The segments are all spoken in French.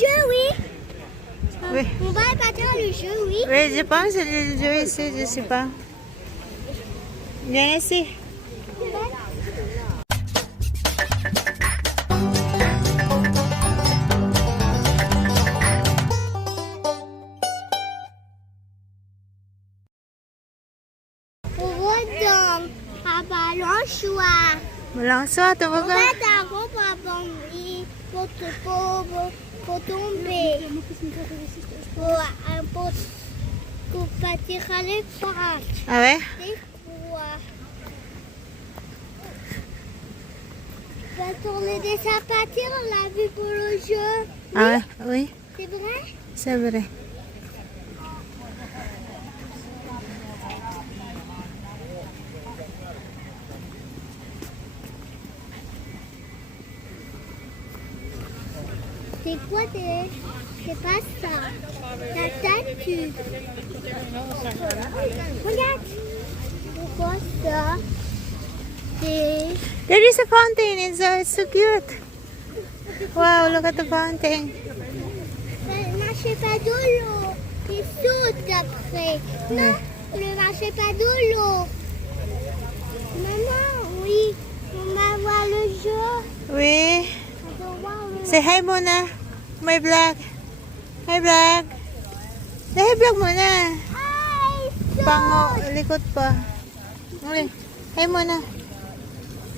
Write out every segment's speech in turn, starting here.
jeu, oui. Oui. On va partir le jeu, oui. Oui, je pense que le jeu ici, je sais pas. Viens ici. On va dans un ballon choix. Malangsa, ito On ba? va dans pour tomber. Pour partir à l'école. Ah ouais? C'est quoi? Va tourner des sapatiers, on l'a vu pour le jeu. Ah ouais? Oui, C'est vrai? c'est vrai. C'est quoi c'est pas ça. La statue. Regarde. C'est quoi ça? C'est... There is a fountain. It's so cute. Wow, look at the fountain. Marchez pas de l'eau. Il saute après. Non, ne marchez pas de l'eau. Maman, oui. On va voir le jeu. Oui. On va voir le Say hi muna. My vlog. Hi vlog. Say hi vlog muna. Hi, Pango, likot pa. Okay. Hi muna.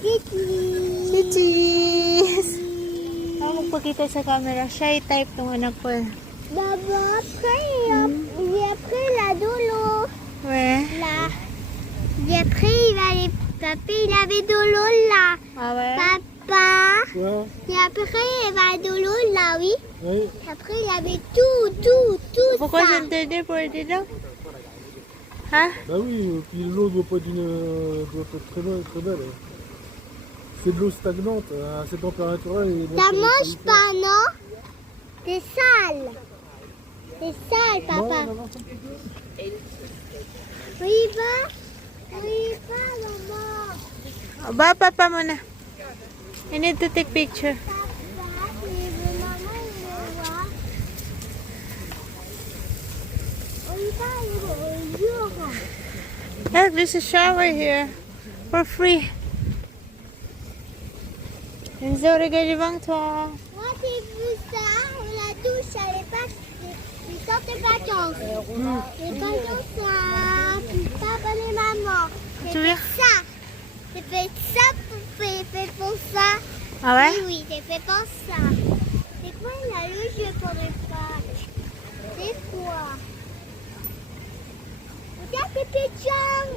Kitty. Cheese. Ako magpakita sa camera. Shy type tong anak ko. Maman, après, il a pris la de l'eau. Ouais. Là. Et après, il va aller... Papa, il avait de l'eau là. Ah ouais? Papa. Ouais, Et après, il va de l'eau là, oui. oui. Après, il y avait tout Pourquoi ça. je te dis pour dire là? Hein? Bah oui, puis l'eau doit pas être très bonne, très belle. C'est de l'eau stagnante à cette température-là. Ça mange pas, non? C'est sale. C'est sale, Non, papa. on avance un petit peu. On y va? On y va, maman. Ba, papa muna. I need to take picture. Papa, il veut maman, il veut voir. On y va, il veut. Look, there's a shower here. For free. Enzo, regarde devant toi. Moi, j'ai vu ça, la douche, elle est pas... Les sortes de vacances. Les vacances, papa et maman. Tu J'ai veux? fait ça. J'ai fait ça pour ça. Ah ouais? Oui, oui, j'ai fait pour ça. C'est quoi là, le jeu pour les Pâques? C'est quoi? Regarde ces pigeons.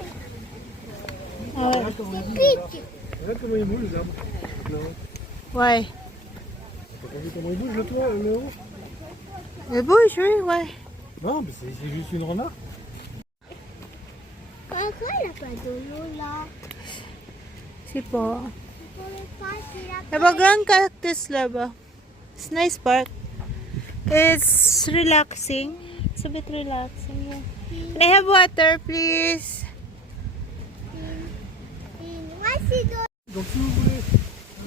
Ah ouais. C'est pigeons. Regarde comment il bouge l'arbre. Ouais. T'as vu comment il bouge le toit, le haut? Le bouge, oui, ouais. Non, mais c'est juste une remarque. Pourquoi il n'a pas de l'eau là? C'est pas. Pour les Pâques, il a Il y a un grand cactus là-bas. It's nice park. It's relaxing. It's a bit relaxing. Yeah. Can I have water, please? Moi, c'est de... Donc si vous voulez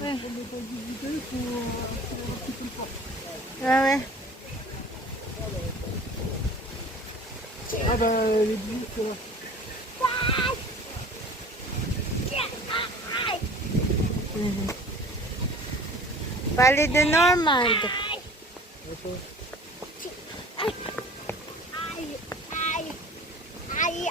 Ouais. prendre le temps de visiter, il faut accélérer un petit peu le port. Ah ouais. Ah bah l'église c'est là. Valley de Normand. D'accord. Aïe.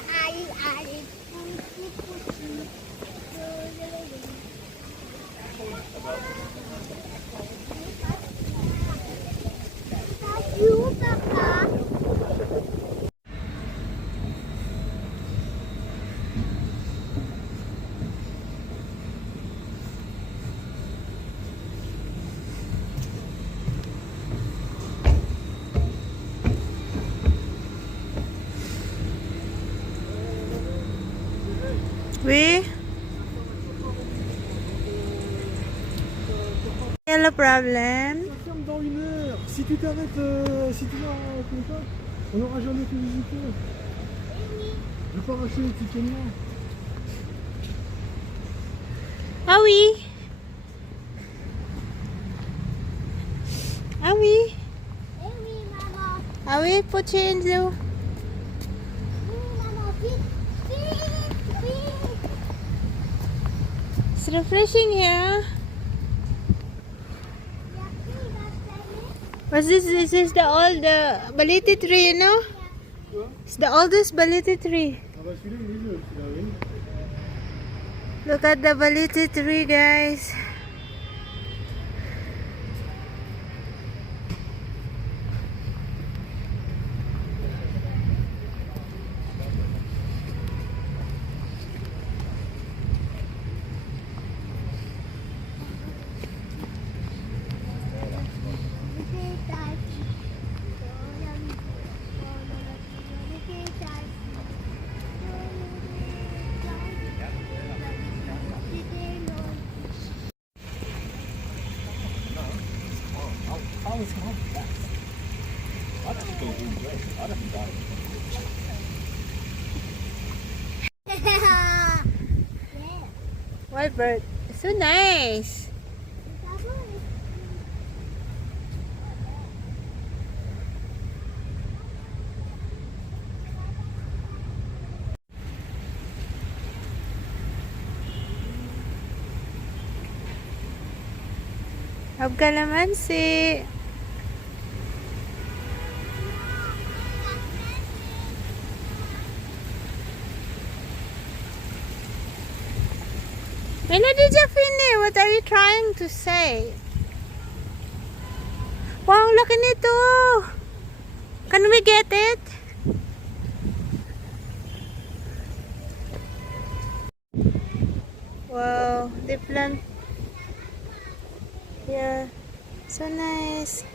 C'est où, papa? Oui. Quel est le problème? Ça ferme dans 1 heure. Si tu t'arrêtes, si tu vas comme ça, on n'aura jamais pu visiter. Je vais pas arracher les tickets de moi. Ah oui. Ah oui. I will put you in the... Mama, big, big. It's refreshing here. What's this? This is the old baliti tree, you know? It's the oldest baliti tree. Ah bah celui-là il est vieux, celui-là, oui. Look at the baliti tree, guys. White bird. So nice. Have calamansi. Melody Jafine, what are you trying to say? Wow, ang laki nito. Can we get it? Wow, they plant. Yeah, so nice.